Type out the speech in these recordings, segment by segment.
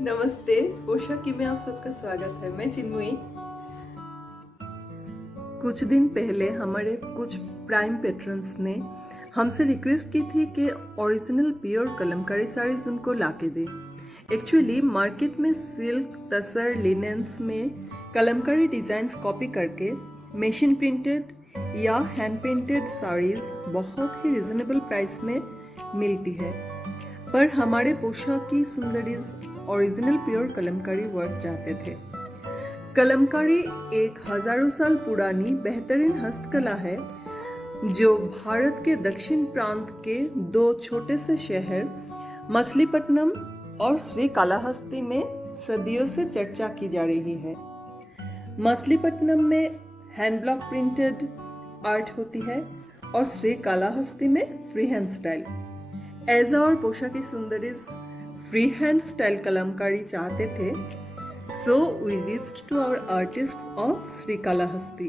नमस्ते, पोशाकी में आप सबका स्वागत है। मैं चिन्मयी। कुछ दिन पहले हमारे कुछ प्राइम पेट्रन्स ने हमसे रिक्वेस्ट की थी कि ओरिजिनल प्योर कलमकारी साड़ीज उनको लाके दे। एक्चुअली मार्केट में सिल्क, तसर, लिनेंस में कलमकारी डिज़ाइंस कॉपी करके मशीन प्रिंटेड या हैंड पेंटेड साड़ीज बहुत ही रिजनेबल प्राइस में मिलती है, पर हमारे पोशाकी सुंदरीज ओरिजिनल प्योर कलमकारी वर्क चाहते थे। कलमकारी एक हजारों साल पुरानी बेहतरीन हस्तकला है जो भारत के दक्षिण प्रांत के दो छोटे से शहर मछलीपट्टनम और श्रीकालाहस्ती में सदियों से चर्चा की जा रही है। मछलीपट्टनम में हैंड ब्लॉक प्रिंटेड आर्ट होती है और श्रीकालाहस्ती में फ्री हैंड स्टाइल। ऐजा और पोशाकी सुंदरीज फ्री हैंड स्टाइल कलमकारी चाहते थे, so we reached to our artists of Srikalahasti.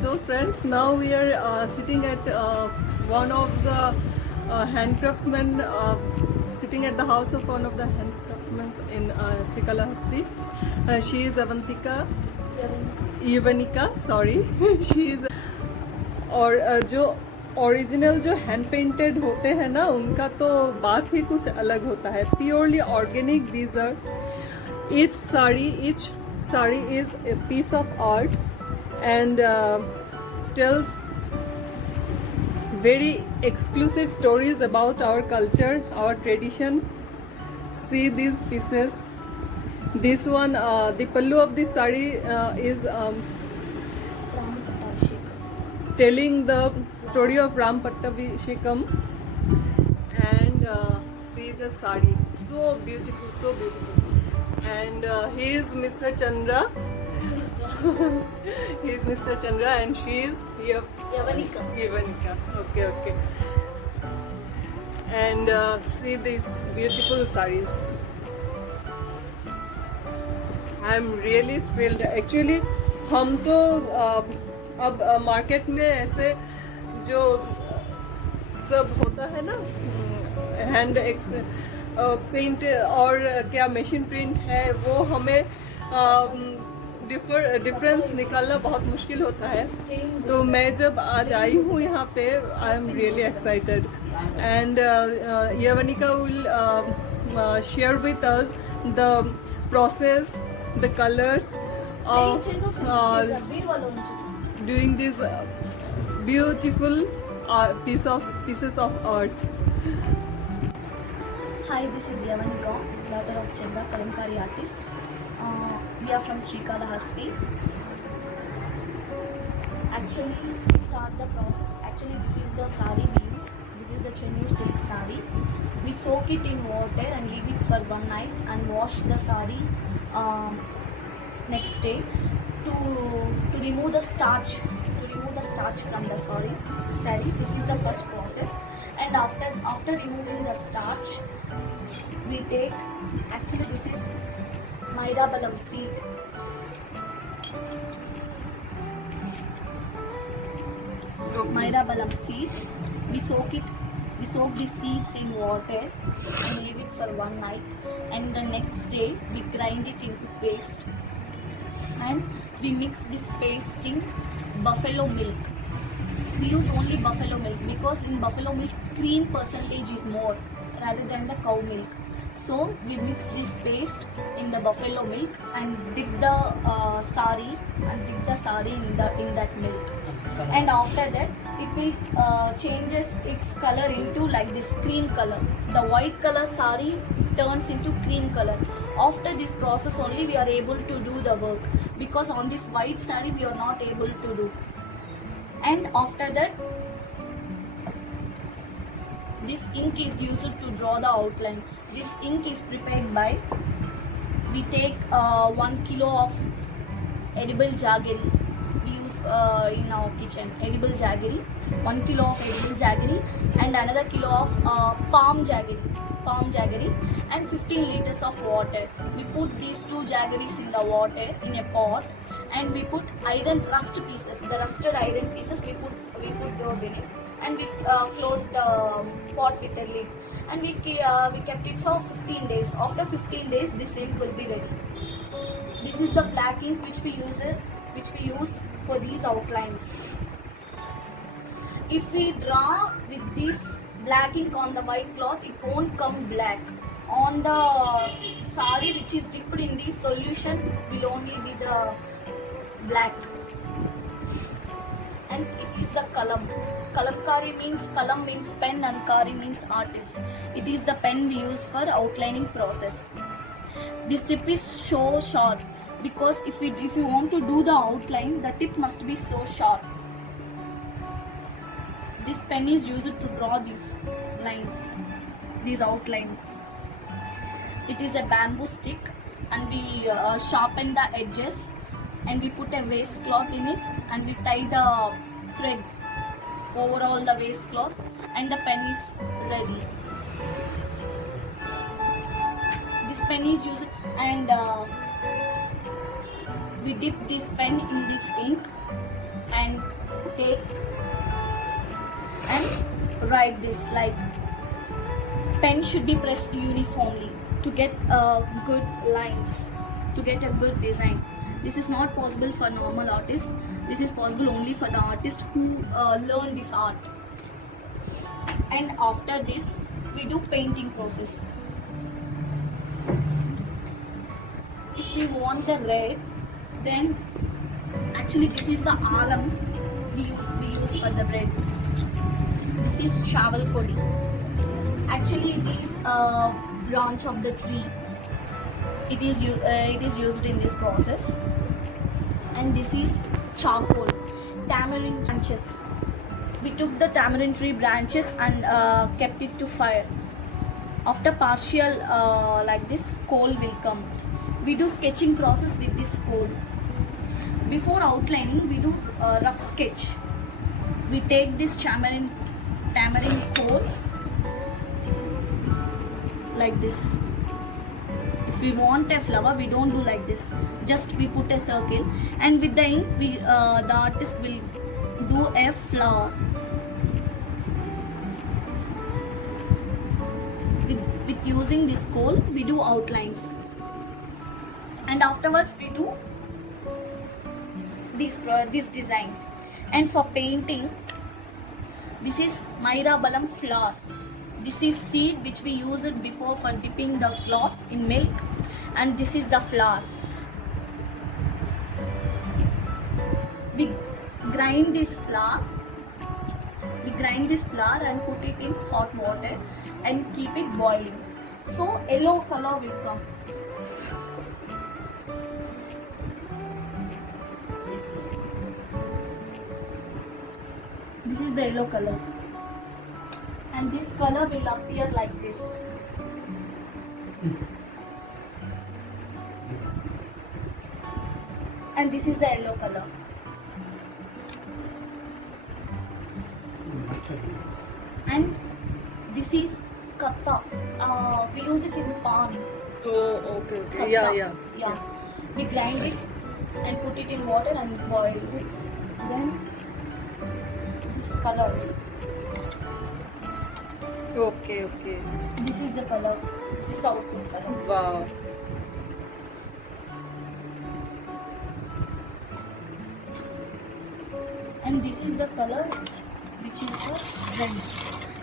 So friends, now we are sitting at one of the handcraftsmen, sitting at the house of one of the handcraftsmen in Srikalahasti. She is Avantika, Ivanika, sorry. She is और जो original जो hand painted होते हैं ना, उनका तो बात ही कुछ अलग होता है। Purely organic these are. Each sari is a piece of art and tells very exclusive stories about our culture, our tradition. See these pieces. This one, the pallu of this sari is telling the story of Ram Pattabhishekam. And see the sari, so beautiful, so beautiful. And he is Mr. Chandra. He is Mr. Chandra and she is Yavanika. Okay. And see these beautiful saris. I am really thrilled. Actually, हम तो अब market में ऐसे जो सब होता है ना, हैंड पेंट और क्या मशीन प्रिंट है, वो हमें डिफरेंस निकालना बहुत मुश्किल होता है। तो मैं जब आज आई हूँ यहाँ पे, I am really excited and Yavanika will share with us the process, the colours doing these beautiful pieces of arts. Hi, this is Yavanika, daughter of Chandra, Kalamkari artist. We are from Srikalahasti. Actually, we start the process. Actually, this is the sari we use. This is the Chennur silk sari. We soak it in water and leave it for one night and wash the sari next day to remove the starch. From the sari. This is the first process. And after removing the starch, we take, actually this is Myrabalam seed. Myrabalam seed. We soak the seeds in water and leave it for one night. And the next day we grind it into paste. And we mix this paste in buffalo milk. We use only buffalo milk because in buffalo milk cream percentage is more rather than the cow milk. So we mix this paste in the buffalo milk and dip the sari in that milk. And after that it will changes its color into like this cream color. The white color sari turns into cream color. After this process only we are able to do the work, because on this white sari we are not able to do. And after that this ink is used to draw the outline. This ink is prepared by, we take 1 kilo of edible jaggery. We use in our kitchen edible jaggery, 1 kilo of edible jaggery and another kilo of palm jaggery and 15 liters of water. We put these two jaggeries in the water in a pot and we put iron rust pieces, the rusted iron pieces, we put those in it and we closed the pot with a lid, and we kept it for 15 days. After 15 days, this ink will be ready. This is the black ink which we use for these outlines. If we draw with this black ink on the white cloth, it won't come black. On the sari which is dipped in this solution will only be the black. And it is the kalam. Kalamkari means, kalam means pen and kari means artist. It is the pen we use for outlining process. This tip is so sharp because if you want to do the outline, the tip must be so sharp. This pen is used to draw these lines, these outline. It is a bamboo stick, and we sharpen the edges, and we put a waste cloth in it, and we tie the thread over all the waste cloth, and the pen is ready. This pen is used, and we dip this pen in this ink and take and write this. Like, pen should be pressed uniformly to get good lines, to get a good design. This is not possible for normal artists. This is possible only for the artists who learn this art. And after this, we do painting process. If we want the red, then actually this is the alam we use for the red. This is chaval podi. Actually, it is a branch of the tree. It is used in this process. And this is charcoal, tamarind branches. We took the tamarind tree branches and kept it to fire. After partial like this, coal will come. We do sketching process with this coal. Before outlining, we do rough sketch. We take this tamarind coal like this. If we want a flower, we don't do like this. Just we put a circle, and with the ink, the artist will do a flower. With using this coal, we do outlines, and afterwards we do this design. And for painting, this is Myrabalam flower. This is seed which we used before for dipping the cloth in milk, and this is the flower. We grind this flour and put it in hot water and keep it boiling. So yellow color will come. This is the yellow color, and this color will appear like this. And this is the yellow color. And this is katta. We use it in pan. Oh, okay. Katta. Yeah. We grind it and put it in water and boil it. Then this color. Okay. This is the color. This is the output color. Wow. And this is the color which is the red.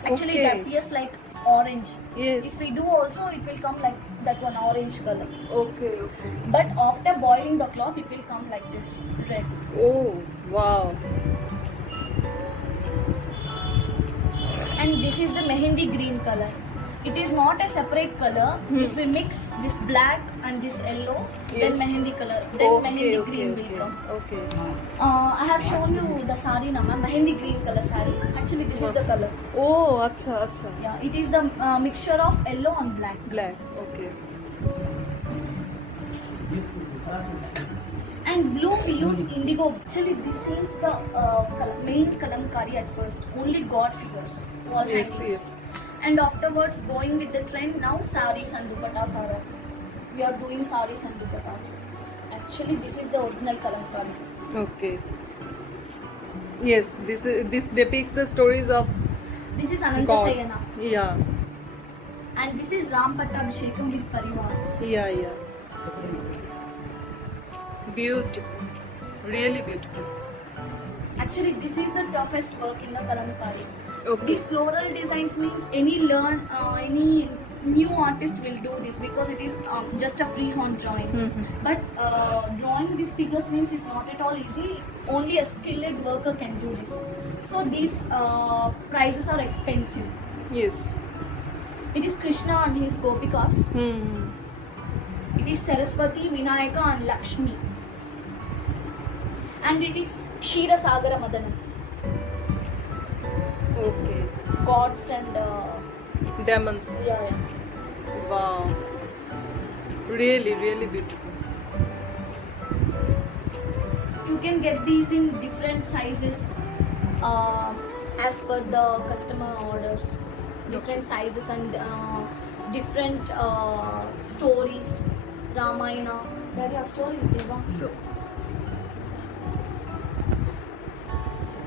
Actually, Okay. it appears like orange. Yes. If we do also, it will come like that one orange color. Okay. But after boiling the cloth, it will come like this red. Oh, wow. And this is the mehendi green color. It is not a separate color. If we mix this black and this yellow, then Yes. mehendi color, then mehendi green will come. Okay. I have shown you the sari nama, mehendi green color sari. Actually, this is the color. Oh, acha. Yeah, it is the mixture of yellow and black. Black. Okay. And blue we use indigo. Actually, this is the main kalamkari at first. Only God figures, wall Yes, hangings. yes. And afterwards, going with the trend, now saris and dupattas are up. We are doing saris and dupattas. Actually, this is the original kalamkari. Okay. Yes, this depicts the stories of This is God. Anantasayana. Yeah, And this is Ram Pattabhishekam with Parivar. yeah. Beautiful, really beautiful. Actually, this is the toughest work in the kalamkari. Okay. These floral designs means any new artist will do this because it is just a freehand drawing. But drawing these figures means is not at all easy. Only a skilled worker can do this. So these prices are expensive. Yes. It is Krishna and his Gopikas. It is Saraswati, Vinayaka and Lakshmi. And it is Kshira Sagara Madanam. Okay. Gods and Demons. yeah. Wow. Really, really beautiful. You can get these in different sizes as per the customer orders. Different sizes and different stories. Ramayana. There are story Deva. So,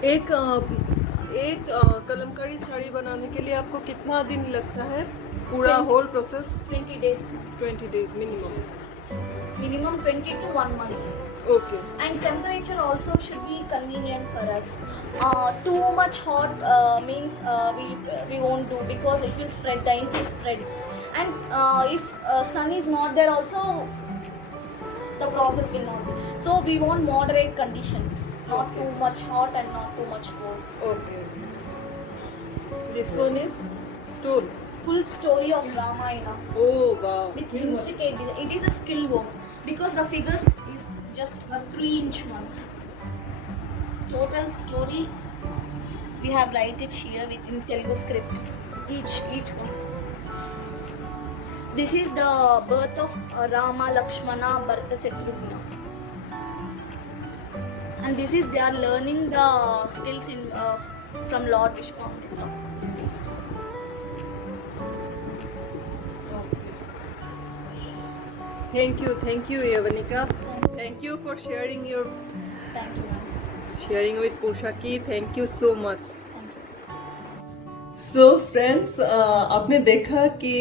एक कलमकारी साड़ी बनाने के लिए आपको कितना दिन लगता है? पूरा whole process 20 days. 20 days minimum. Minimum 20 to 1 month. Okay. And temperature also should be convenient for us. Too much hot means we won't do because it will spread, the ink will spread. And if sun is not there also, the process will not be. So we want moderate conditions, not Okay. too much hot and not too much cold. Okay. This one is stone. Full story of Ramayana Oh wow. with intricate design. It is a skill work because the figures is just a 3-inch ones. Total story we have write it here within Telugu script. Each one. This is the birth of Rama, Lakshmana, Bharata, Shatrugna. And this is they are learning the skills in from Lord Vishwamitra. Yes. Okay. Thank you, Yavanika. Thank you for sharing Thank you, ma'am. sharing with Poshaki. Thank you so much. Thank you. So friends आपने देखा कि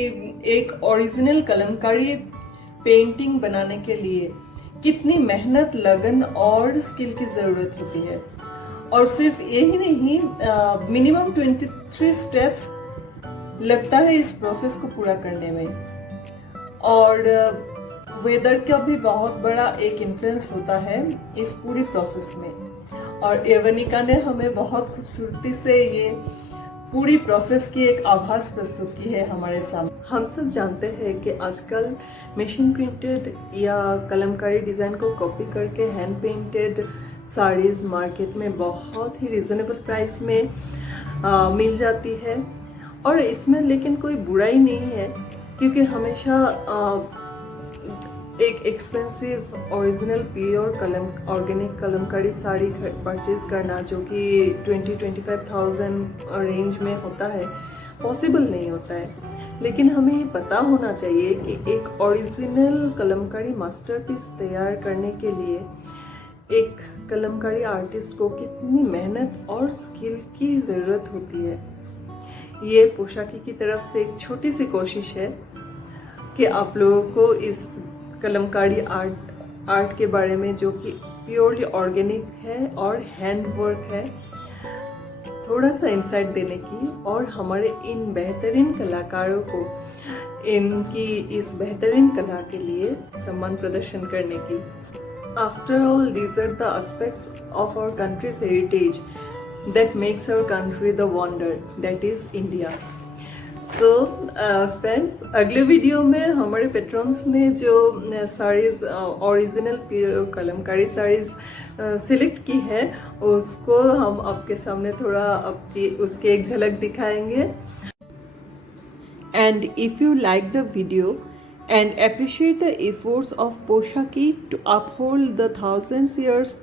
एक original Kalamkari painting बनाने के लिए कितनी मेहनत, लगन और स्किल की ज़रूरत होती है। और सिर्फ यही नहीं, मिनिमम 23 स्टेप्स लगता है इस प्रोसेस को पूरा करने में। और वेदर का भी बहुत बड़ा एक इन्फ्लुएंस होता है इस पूरी प्रोसेस में। और एवनिका ने हमें बहुत खूबसूरती से ये पूरी प्रोसेस की एक आभास प्रस्तुत की है हमारे सामने। हम सब जानते हैं कि आजकल मशीन प्रिंटेड या कलमकारी डिज़ाइन को कॉपी करके हैंड पेंटेड साड़ीज़ मार्केट में बहुत ही रिजनेबल प्राइस में मिल जाती है। और इसमें लेकिन कोई बुराई नहीं है, क्योंकि हमेशा एक expensive original pure organic Kalamkari sari purchase करना जो कि 20-25,000 रेंज में होता है, पॉसिबल नहीं होता है। लेकिन हमें ये पता होना चाहिए कि एक ओरिजिनल कलमकारी मास्टरपीस तैयार करने के लिए एक कलमकारी आर्टिस्ट को कितनी मेहनत और स्किल की ज़रूरत होती है। ये पोशाकी की तरफ से एक छोटी सी कोशिश है कि आप लोगों को इस कलमकारी आर्ट के बारे में, जो कि प्योरली ऑर्गेनिक है और हैंड वर्क है, थोड़ा सा इंसाइट देने की और हमारे इन बेहतरीन कलाकारों को इनकी इस बेहतरीन कला के लिए सम्मान प्रदर्शन करने की। After all these are the aspects of our country's heritage that makes our country the wonder, that is India. So friends, अगले वीडियो में हमारे पेट्रॉन्स ने जो साड़ीज़ ओरिजिनल कलमकारी साड़ीज़ सिलेक्ट की है, उसको हम आपके सामने थोड़ा उसकी एक झलक दिखाएंगे। And if you like the video and appreciate the efforts of Poshaki to uphold the thousands years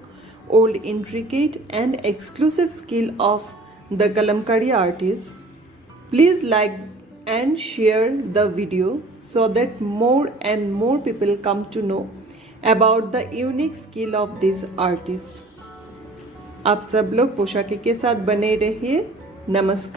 old intricate and exclusive skill of the Kalamkari artist, please like and share the video so that more and more people come to know about the unique skill of these artists. आप सब लोग पोशाकी के साथ बने रहिए। नमस्कार।